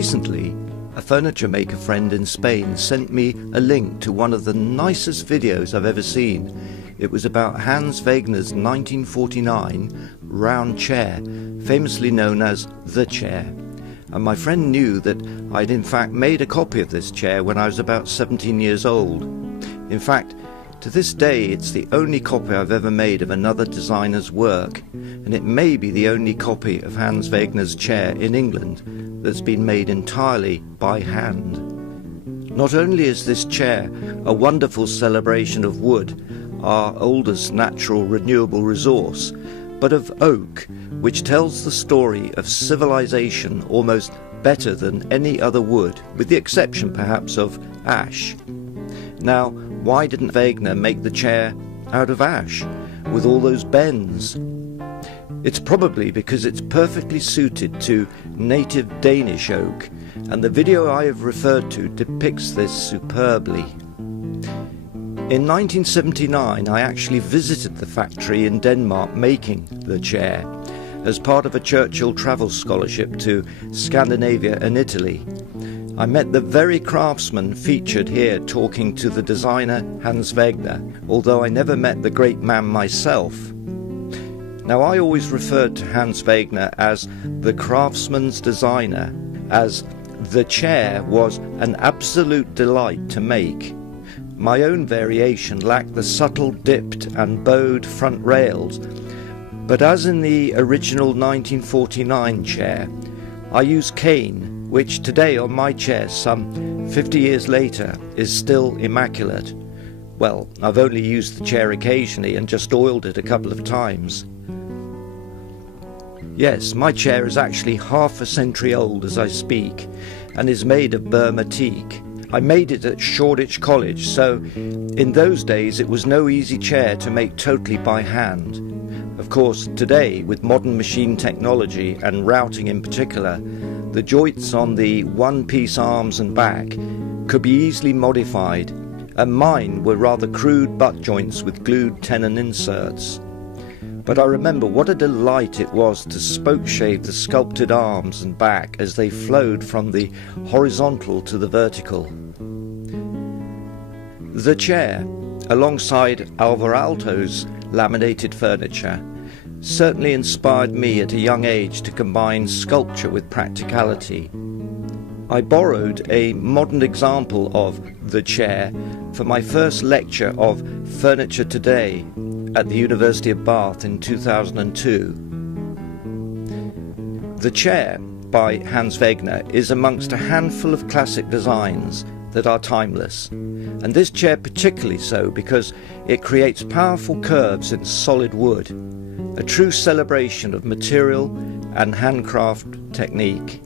Recently, a furniture maker friend in Spain sent me a link to one of the nicest videos I've ever seen. It was about Hans Wegner's 1949 round chair, famously known as the chair. And my friend knew that I'd in fact made a copy of this chair when I was about 17 years old. In fact, to this day it's the only copy I've ever made of another designer's work, and it may be the only copy of Hans Wegner's chair in England that's been made entirely by hand. Not only is this chair a wonderful celebration of wood, our oldest natural renewable resource, but of oak, which tells the story of civilization almost better than any other wood, with the exception perhaps of ash. Now, why didn't Wegner make the chair out of ash, with all those bends? It's probably because it's perfectly suited to native Danish oak, and the video I have referred to depicts this superbly. In 1979, I actually visited the factory in Denmark making the chair, as part of a Churchill travel scholarship to Scandinavia and Italy. I met the very craftsman featured here talking to the designer Hans Wegner, although I never met the great man myself. Now, I always referred to Hans Wegner as the craftsman's designer, as the chair was an absolute delight to make. My own variation lacked the subtle dipped and bowed front rails, but as in the original 1949 chair, I use cane, which today on my chair, some 50 years later, is still immaculate. Well, I've only used the chair occasionally and just oiled it a couple of times. Yes, my chair is actually half a century old as I speak, and is made of Burma teak. I made it at Shoreditch College, so in those days it was no easy chair to make totally by hand. Of course, today, with modern machine technology and routing in particular, the joints on the one-piece arms and back could be easily modified, and mine were rather crude butt joints with glued tenon inserts. But I remember what a delight it was to spoke shave the sculpted arms and back as they flowed from the horizontal to the vertical. The chair, alongside Alvar Aalto's laminated furniture, certainly inspired me at a young age to combine sculpture with practicality. I borrowed a modern example of the chair for my first lecture of Furniture Today at the University of Bath in 2002. The chair by Hans Wegner is amongst a handful of classic designs that are timeless, and this chair particularly so because it creates powerful curves in solid wood, a true celebration of material and handcraft technique.